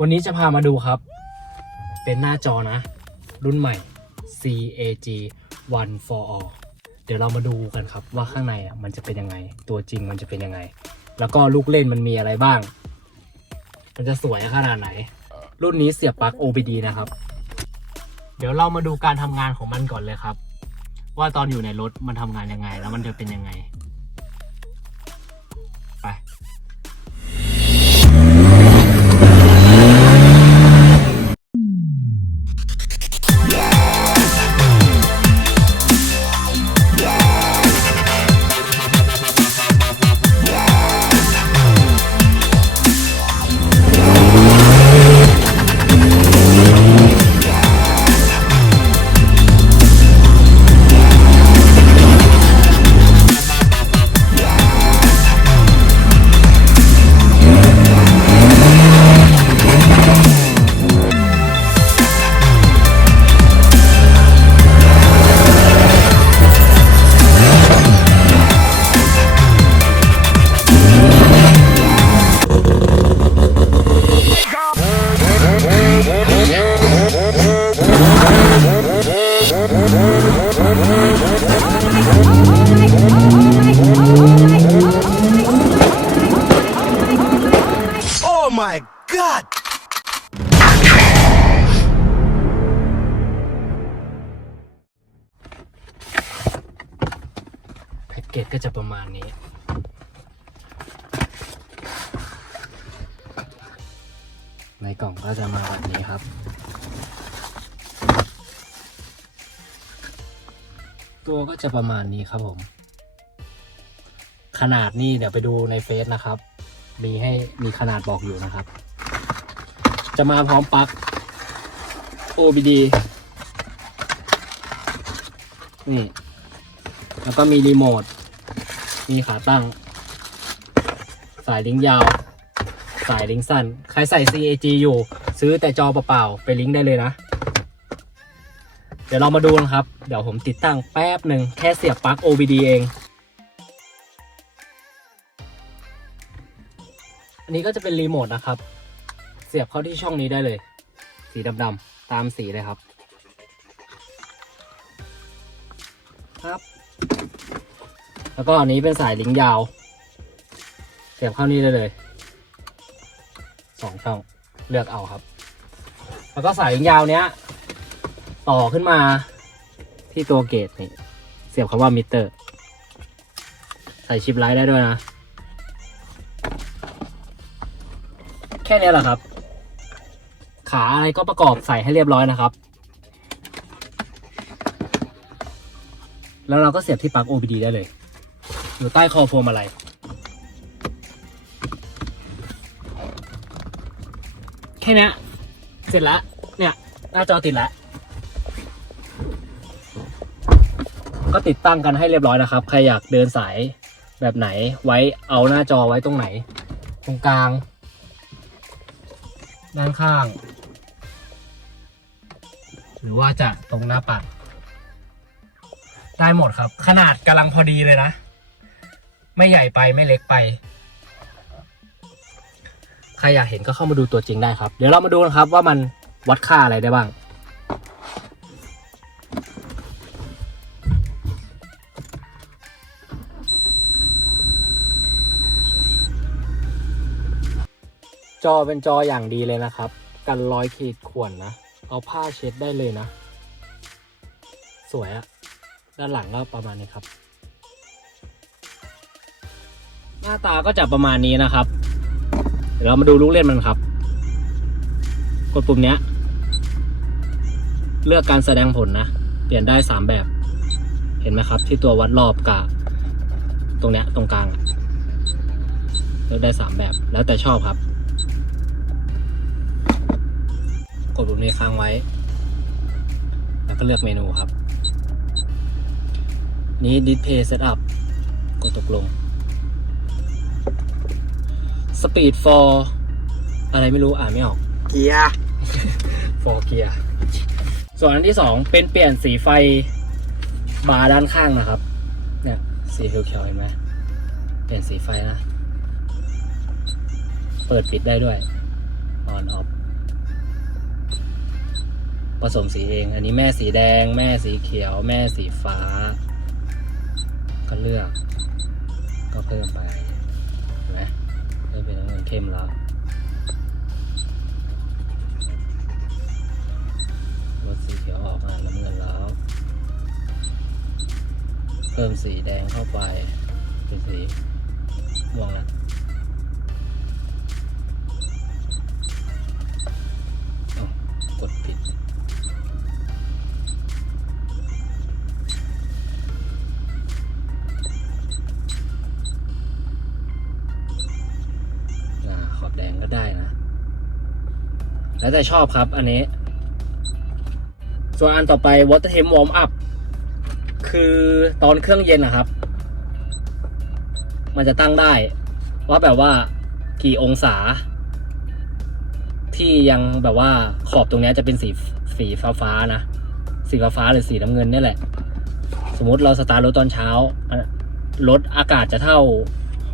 วันนี้จะพามาดูครับ เป็นหน้าจอนะ รุ่นใหม่ CAG One for All เดี๋ยวเรามาดูกันครับว่าข้างในอะมันจะเป็นยังไง ตัวจริงมันจะเป็นยังไง แล้วก็ลูกเล่นมันมีอะไรบ้าง มันจะสวยขนาดไหน รุ่นนี้เสียบปลั๊ก OBD นะครับ เดี๋ยวเรามาดูการทำงานของมันก่อนเลยครับ ว่าตอนอยู่ในรถมันทำงานยังไง แล้วมันจะเป็นยังไง ตัวก็จะประมาณนี้ครับผม ขนาดนี่เดี๋ยวไปดูในเฟซนะครับ มีให้มีขนาดบอกอยู่นะครับ จะมาพร้อมปลั๊ก OBD นี่ แล้วก็มีรีโมท มีขาตั้ง สายลิงก์ยาว สายลิงก์สั้น ใครใส่ CAG อยู่ ซื้อแต่จอเปล่าๆไปลิงก์ได้เลยนะ ดี๋ยวเรามาดูนะครับ เดี๋ยวผมติดตั้งแป๊บหนึ่งแค่เสียบปลั๊ก OBD เอง อันนี้ก็จะเป็นรีโมทนะครับ เสียบเข้าที่ช่องนี้ได้เลย สีดำๆตามสีเลยครับ ครับ แล้วก็อันนี้เป็นสายลิงยาว เสียบเข้านี่ได้เลยสองช่องเลือกเอาครับ แล้วก็สายลิงยาวเนี้ย ต่อขึ้นมาที่ตัวเกตนี่ เสียบคำว่ามิเตอร์ ใส่ชิปไลท์ได้ด้วยนะ แค่นี้แหละครับ ขาอะไรก็ประกอบใส่ให้เรียบร้อยนะครับ แล้วเราก็เสียบที่ปลั๊ก OBD ได้เลย อยู่ใต้คอโฟมอะไรแค่นี้เสร็จแล้วเนี่ย หน้าจอติดแล้ว ก็ติดตั้งกันให้เรียบร้อยนะครับ ใครอยากเดินสายแบบไหนไว้เอาหน้าจอไว้ตรงไหน ตรงกลาง ด้านข้าง หรือว่าจะตรงหน้าปัด ได้หมดครับ ขนาดกำลังพอดีเลยนะ ไม่ใหญ่ไปไม่เล็กไปใครอยากเห็นก็เข้ามาดูตัวจริงได้ครับ เดี๋ยวเรามาดูนะครับว่ามันวัดค่าอะไรได้บ้าง จอเป็นจออย่างดีเลยนะครับ กันรอยขีดข่วนนะ เอาผ้าเช็ดได้เลยนะ สวยอะด้านหลังก็ประมาณนี้ครับ หน้าตาก็จะประมาณนี้นะครับ เดี๋ยวเรามาดูลูกเล่นมันครับ กดปุ่มเนี้ย เลือกการแสดงผลนะ เปลี่ยนได้สามแบบ เห็นไหมครับ ที่ตัววัดรอบกับตรงเนี้ยตรงกลางเลือกได้สามแบบแล้วแต่ชอบครับ กดปุ่มนี้ค้างไว้ แล้วก็เลือกเมนูครับ นี้ Display Setup กดตกลง Speed for อะไรไม่รู้อ่านไม่ออก เกียร์ for gear ส่วนอันที่สองเป็นเปลี่ยนสีไฟบาร์ด้านข้างนะครับ เนี่ย สีเขียวๆเห็นไหมเปลี่ยนสีไฟนะ เปิดปิดได้ด้วย on off ผสมสีเอง อันนี้แม่สีแดง แม่สีเขียว แม่สีฟ้า ก็เลือก ก็เพิ่มไปเห็นไหมเริ่มเป็นน้ำเงินเข้มแล้วลดสีเขียวออกมาน้ำเงินแล้ว เพิ่มสีแดงเข้าไปเป็นสีม่วงแล้วกดผิด แล้วแต่ชอบครับอันนี้ ส่วนอันต่อไป water temp warm up คือตอนเครื่องเย็นนะครับ มันจะตั้งได้ ว่าแบบว่ากี่องศา ที่ยังแบบว่าขอบตรงนี้จะเป็นสีสีฟ้าฟ้าๆนะ สีฟ้าฟ้าๆหรือสีน้ำเงินนี่แหละ สมมุติเราสตาร์ทรถตอนเช้ารถอากาศจะเท่า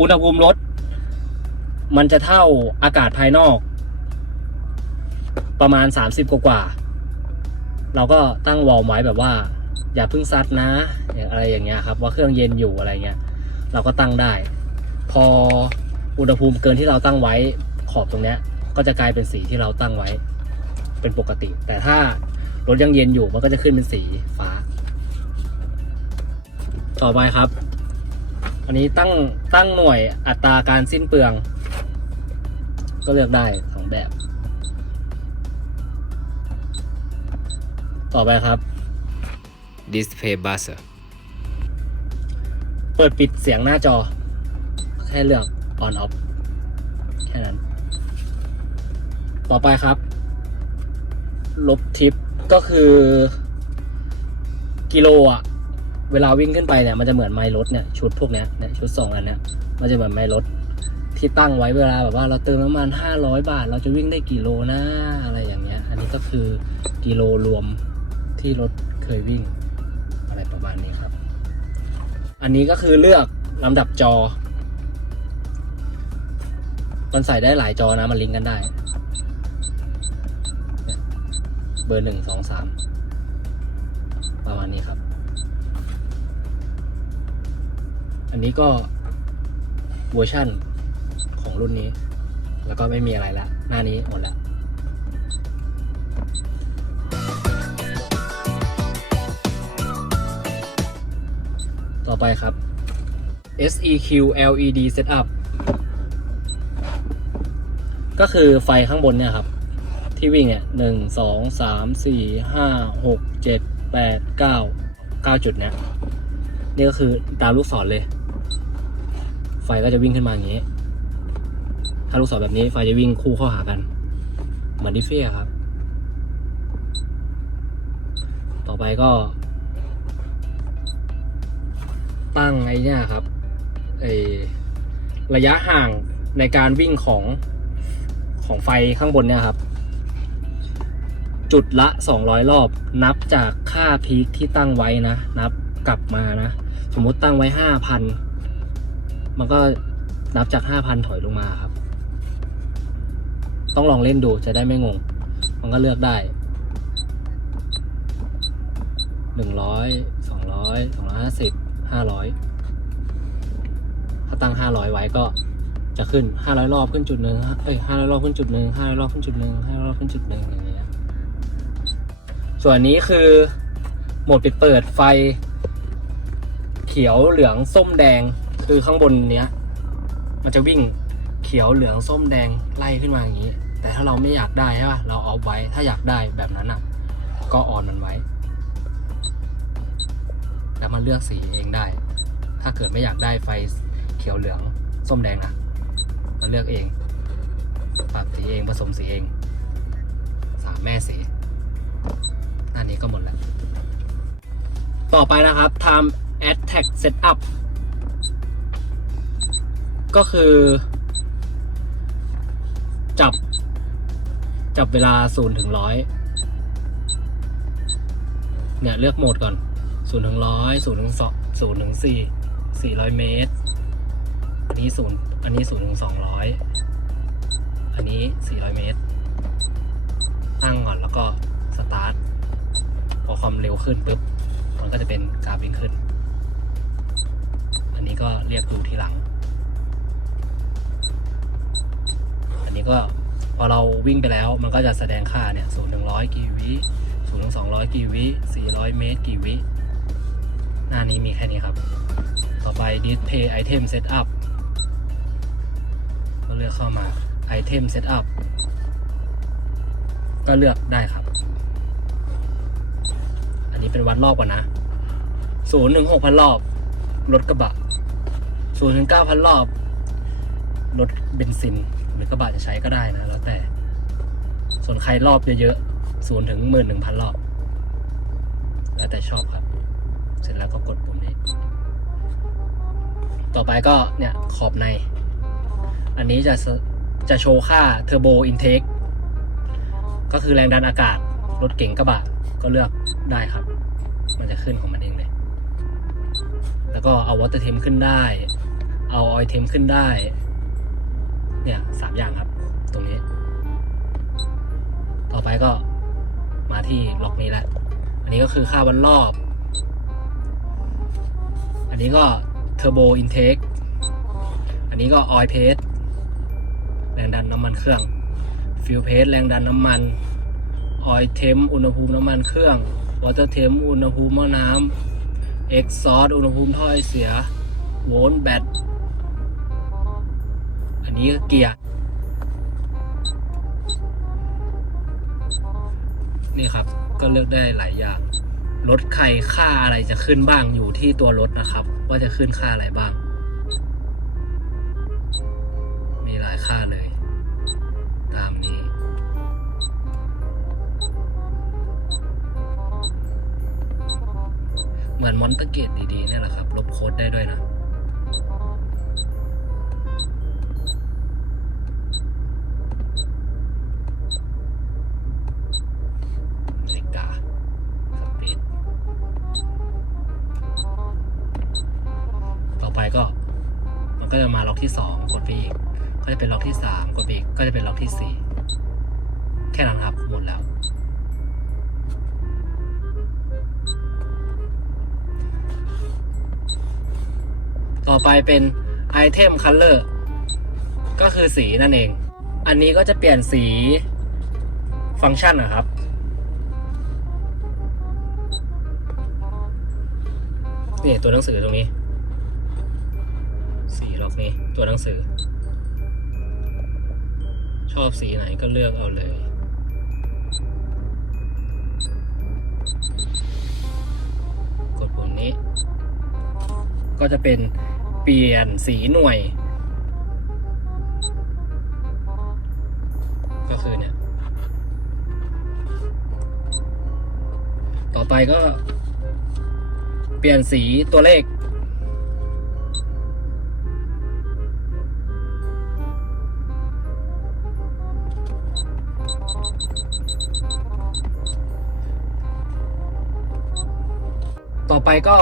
อุณหภูมิรถ มันจะเท่าอากาศภายนอก ประมาณ 30 กว่าๆเราก็ตั้งวอลไว้แบบว่า อย่าเพิ่งซัดนะอย่างอะไรอย่างเงี้ยครับ ว่าเครื่องเย็นอยู่อะไรเงี้ย เราก็ตั้งได้ พออุณหภูมิเกินที่เราตั้งไว้ขอบตรงเนี้ย ก็จะกลายเป็นสีที่เราตั้งไว้ เป็นปกติ แต่ถ้ารถยังเย็นอยู่มันก็จะขึ้นเป็นสีฟ้า ต่อไปครับ อันนี้ตั้งตั้งหน่วยอัตราการสิ้นเปลือง ก็เลือกได้สองแบบ ต่อไปครับ Display buzzer เปิดปิดเสียงหน้าจอ แค่เลือก on off แค่นั้น ต่อไปครับ ลบทิปก็คือ กิโลอะเวลาวิ่งขึ้นไปเนี่ยมันจะเหมือนไมล์รถเนี่ยชุดพวกเนี้ยเนี่ยชุดสองอันเนี้ยมันจะเหมือนไมล์รถที่ตั้งไว้เวลาแบบว่าเราเติมน้ำมันห้าร้อยบาท เราจะวิ่งได้กี่โลนะอะไรอย่างเงี้ย อันนี้ก็คือกิโลรวม ที่รถเคยวิ่ง อะไรประมาณนี้ครับ อันนี้ก็คือเลือกลำดับจอ มันใส่ได้หลายจอนะ มันลิงก์กันได้ เบอร์หนึ่งสองสามประมาณนี้ครับ อันนี้ก็เวอร์ชั่นของรุ่นนี้ แล้วก็ไม่มีอะไรละ หน้านี้หมดแล้ว ไปครับ SEQ LED Setup ก็คือไฟข้างบนเนี่ยครับ ที่วิ่งเนี่ยหนึ่งสองสามสี่ห้าหกเจ็ดแปดเก้าเก้าจุดเนี่ยนี่ก็คือตามลูกศรเลย ไฟก็จะวิ่งขึ้นมาอย่างนี้ ถ้าลูกศรแบบนี้ไฟจะวิ่งคู่เข้าหากัน เหมือนดิเฟียครับ ต่อไปก็ ตั้งไอ้เนี่ยครับไอระยะห่างในการวิ่งของของไฟข้างบนเนี่ยครับ จุดละ 200 รอบ นับจากค่าพีคที่ตั้งไว้นะ นับกลับมานะ สมมติตั้งไว้ 5,000 มันก็นับจาก 5,000 ถอยลงมาครับ ต้องลองเล่นดูจะได้ไม่งง มันก็เลือกได้หนึ่งร้อยสองร้อยสองร้อยห้าสิบ ห้าร้อยถ้าตั้งห้าร้อยไว้ก็จะขึ้นห้าร้อยรอบขึ้นจุดหนึ่งเอ้ยห้าร้อยรอบขึ้นจุดหนึ่งห้าร้อยรอบขึ้นจุดหนึ่งห้าร้อยรอบขึ้นจุดหนึ่งอย่างเงี้ยส่วนนี้คือโหมดปิดเปิดไฟ เขียวเหลืองส้มแดงคือข้างบนเนี้ย มันจะวิ่งเขียวเหลืองส้มแดงไล่ขึ้นมาอย่างนี้ แต่ถ้าเราไม่อยากได้ใช่ป่ะเราเอาไว้ถ้าอยากได้แบบนั้นอะ ก็ออนมันไว้ แล้วมันเลือกสีเองได้ ถ้าเกิดไม่อยากได้ไฟเขียวเหลืองส้มแดงนะมันเลือกเอง ปรับสีเองผสมสีเอง สามแม่สีหน้านี้ก็หมดแล้ว ต่อไปนะครับ time attack setup ก็คือ จับ จับเวลา0ถึงร้อยเนี่ย เลือกโหมดก่อน ศูนย์ถึงร้อยศูนย์ถึงสองศูนย์ถึงสี่สี่ร้อยเมตร อันนี้ศูนย์อันนี้ศูนย์ถึงสองร้อยอันนี้สี่ร้อยเมตร ตั้งก่อนแล้วก็สตาร์ท พอความเร็วขึ้นปุ๊บ มันก็จะเป็นกราฟวิ่งขึ้น อันนี้ก็เรียกดูทีหลัง อันนี้ก็พอเราวิ่งไปแล้วมันก็จะแสดงค่าเนี่ยศูนย์ถึงร้อยกี่วิศูนย์ถึงสองร้อยกี่วิสี่ร้อยเมตรกี่วิ หน้านี้มีแค่นี้ครับ ต่อไป display item setup ก็เลือกเข้ามา item setup ก็เลือกได้ครับ อันนี้เป็นวัดรอบก่อนนะศูนย์ถึงหกพันรอบ รถกระบะศูนย์ถึงเก้าพันรอบ รถเบนซิน หรือกระบะจะใช้ก็ได้นะ แล้วแต่ ส่วนใครรอบเยอะๆศูนย์ถึงหมื่นหนึ่งพันรอบ แล้วแต่ชอบครับ แล้วก็กดปุ่มนี้ต่อไปก็เนี่ยขอบใน อันนี้จะจะโชว์ค่า Turbo Intake ก็คือแรงดันอากาศ รถเก๋งกระบะก็เลือกได้ครับ มันจะขึ้นของมันเองเลย แล้วก็เอา Water Temp ขึ้นได้ เอา Oil Temp ขึ้นได้ เนี่ยสามอย่างครับ ตรงนี้ ต่อไปก็มาที่ล็อกนี้แหละอันนี้ก็คือค่าวันรอบ อันนี้ก็ Turbo Intake อันนี้ก็ Oil Pace แรงดันน้ำมันเครื่อง Fuel Pace แรงดันน้ำมัน Oil Temp อุณหภูมิน้ำมันเครื่อง Water Temp อุณหภูมิหม้อน้ำ Exhaust อุณหภูมิท่อไอเสียโวลต์แบตอันนี้ก็เกียร์นี่ครับก็เลือกได้หลายอย่าง รถใครค่าอะไรจะขึ้นบ้างอยู่ที่ตัวรถนะครับ ว่าจะขึ้นค่าอะไรบ้าง มีหลายค่าเลย ตามนี้ เหมือนมอนเตอร์เกตดีๆเนี่ยแหละครับ ลบโค้ดได้ด้วยนะ ไปก็ มันก็จะมาล็อกที่สองกดไปอีก ก็จะเป็นล็อกที่สามกดไปอีก ก็จะเป็นล็อกที่สี่แค่นั้นครับหมดแล้ว ต่อไปเป็น Item Color ก็คือสีนั่นเอง อันนี้ก็จะเปลี่ยนสีฟังก์ชันนะครับนี่ตัวหนังสือตรงนี้ นี้ตัวหนังสือ ชอบสีไหนก็เลือกเอาเลย กดปุ่มนี้ ก็จะเป็นเปลี่ยนสีหน่วย ก็คือเนี่ย ต่อไปก็เปลี่ยนสีตัวเลข ก็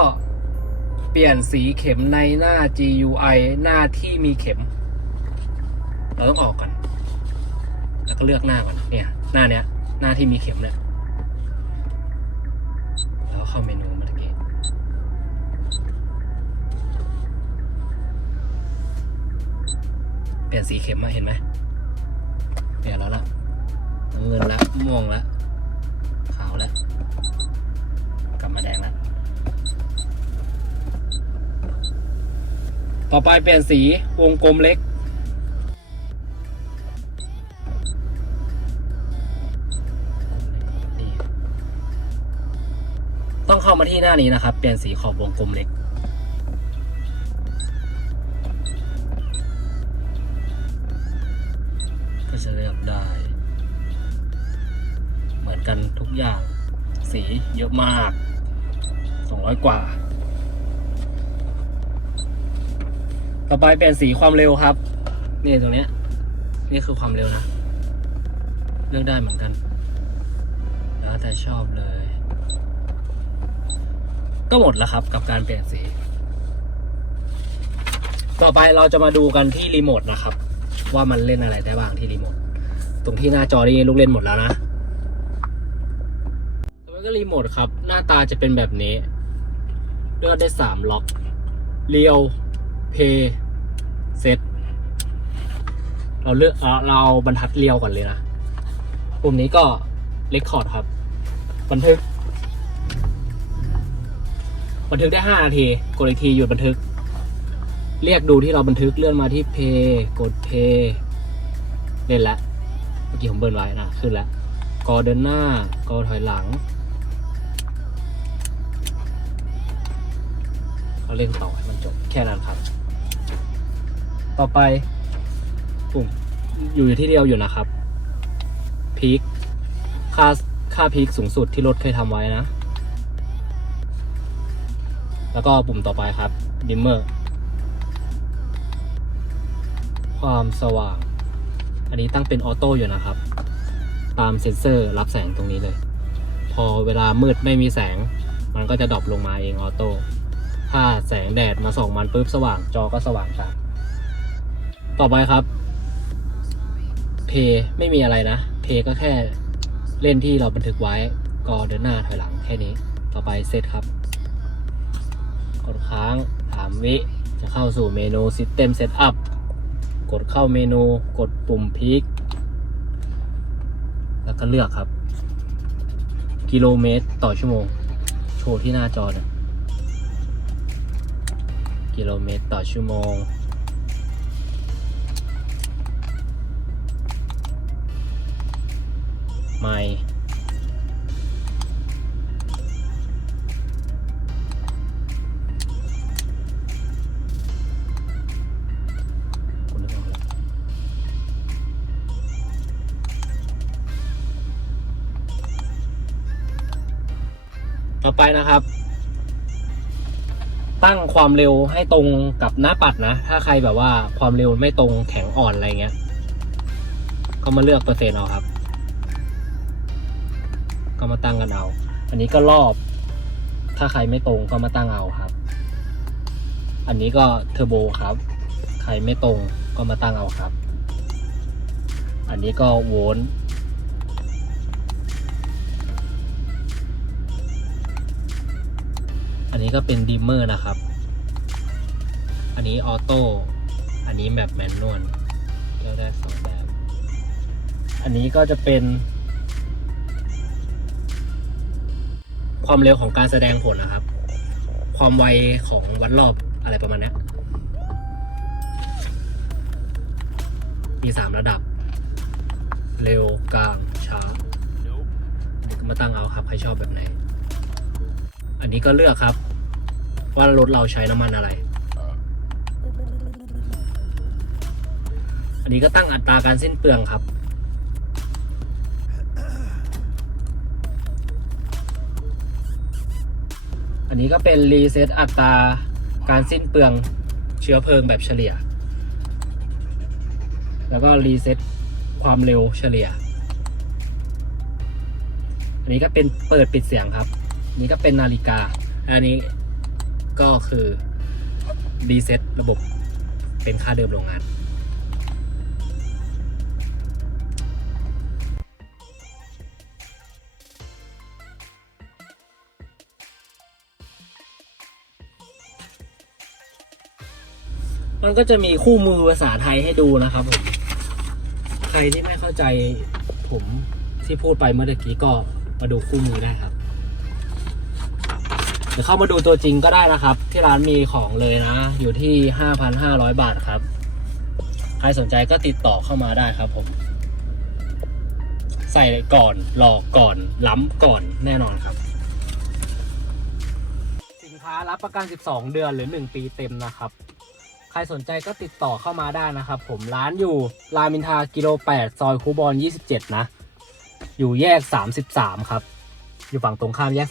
เปลี่ยนสีเข็มในหน้า GUI หน้าที่มีเข็ม เราต้องออกก่อน แล้วก็เลือกหน้าก่อน เนี่ย หน้าเนี้ย หน้าที่มีเข็มเนี่ย แล้วเข้าเมนูเมื่อกี้ เปลี่ยนสีเข็มมาเห็นไหมเปลี่ยนแล้วล่ะเงินละม่วงละขาวละกลับมาแดงละ ต่อไปเปลี่ยนสีวงกลมเล็ก ต้องเข้ามาที่หน้านี้นะครับ เปลี่ยนสีขอบวงกลมเล็ก ก็จะเลือกได้ เหมือนกันทุกอย่าง สีเยอะมาก 200 กว่า ต่อไปเปลี่ยนสีความเร็วครับ นี่ตรงเนี้ย นี่คือความเร็วนะ เลือกได้เหมือนกัน แล้วแต่ชอบเลย ก็หมดแล้วครับกับการเปลี่ยนสี ต่อไปเราจะมาดูกันที่รีโมทนะครับ ว่ามันเล่นอะไรได้บ้างที่รีโมท ตรงที่หน้าจอนี่ลูกเล่นหมดแล้วนะแล้วก็รีโมทครับ หน้าตาจะเป็นแบบนี้ เลือกได้สามล็อก เรียว เพย์เซตเราเลือกเอาเราเอาบรรทัดเรียวก่อนเลยนะ ปุ่มนี้ก็เลคคอร์ดครับ บันทึก บันทึกได้ 5 นาที กดอีกทีหยุดบันทึก เรียกดูที่เราบันทึกเลื่อนมาที่เพย์กดเพย์เล่นแล้วเมื่อกี้ผมเบิร์นไว้นะ ขึ้นแล้วกอเดินหน้ากอถอยหลังเราเล่นต่อให้มันจบแค่นั้นครับ ต่อไปปุ่มอยู่ที่เดียวอยู่นะครับพีคค่าค่าพีคสูงสุดที่รถเคยทำไว้นะ แล้วก็ปุ่มต่อไปครับดิมเมอร์ความสว่าง อันนี้ตั้งเป็นออโต้อยู่นะครับ ตามเซ็นเซอร์รับแสงตรงนี้เลย พอเวลามืดไม่มีแสง มันก็จะดรอปลงมาเองออโต้ถ้าแสงแดดมาส่องมันปุ๊บสว่างจอก็สว่างตาม ต่อไปครับ เพย์ไม่มีอะไรนะ เพย์ก็แค่เล่นที่เราบันทึกไว้ก็เดินหน้าถอยหลังแค่นี้ ต่อไปเซตครับ กดค้าง3วิ จะเข้าสู่เมนู System Setup กดเข้าเมนูกดปุ่มพีคแล้วก็เลือกครับ กิโลเมตรต่อชั่วโมง โชว์ที่หน้าจอนะกิโลเมตรต่อชั่วโมง ไม่ต่อไปนะครับ ตั้งความเร็วให้ตรงกับหน้าปัดนะ ถ้าใครแบบว่าความเร็วไม่ตรงแข็งอ่อนอะไรเงี้ย ก็มาเลือกเปอร์เซ็นต์เอาครับ ตั้งกันเอาอันนี้ก็รอบ ถ้าใครไม่ตรงก็มาตั้งเอาครับ อันนี้ก็เทอร์โบครับ ใครไม่ตรงก็มาตั้งเอาครับ อันนี้ก็โวลต์อันนี้ก็เป็นดิมเมอร์นะครับ อันนี้ออโต้ อันนี้แบบแมนนวลเลือกได้สองแบบ อันนี้ก็จะเป็น ความเร็วของการแสดงผลนะครับ ความไวของวัดรอบอะไรประมาณนี้มีสามระดับ เร็วกลางช้าเดี๋ยวมาตั้งเอาครับ ใครชอบแบบไหน อันนี้ก็เลือกครับ ว่ารถเราใช้น้ำมันอะไร อันนี้ก็ตั้งอัตราการสิ้นเปลืองครับ นี้ก็เป็นรีเซ็ตอัตราการสิ้นเปลืองเชื้อเพลิงแบบเฉลี่ย แล้วก็รีเซ็ตความเร็วเฉลี่ย อันนี้ก็เป็นเปิดปิดเสียงครับนนี้ก็เป็นนาฬิกา อันนี้ก็คือรีเซ็ตระบบเป็นค่าเดิมโรงงาน มันก็จะมีคู่มือภาษาไทยให้ดูนะครับผมใครที่ไม่เข้าใจผมที่พูดไปเมื่อกี้ก็มาดูคู่มือได้ครับเดี๋ยวเข้ามาดูตัวจริงก็ได้นะครับ ที่ร้านมีของเลยนะ อยู่ที่ 5,500 บาทครับ ใครสนใจก็ติดต่อเข้ามาได้ครับผม ใส่ก่อนหลอกก่อน ล้ำก่อนแน่นอนครับ สินค้ารับประกัน 12 เดือนหรือ 1 ปีเต็มนะครับ ใครสนใจก็ติดต่อเข้ามาได้นะครับ ผมร้านอยู่รามอินทากิโล 8 ซอยคูบอล 27 นะ อยู่แยก 33 ครับ อยู่ฝั่งตรงข้ามแยก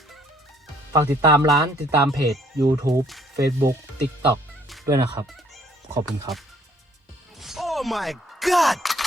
33 ฝากติดตามร้านติดตามเพจ YouTube Facebook TikTok ด้วยนะครับ ขอบคุณครับ Oh my god!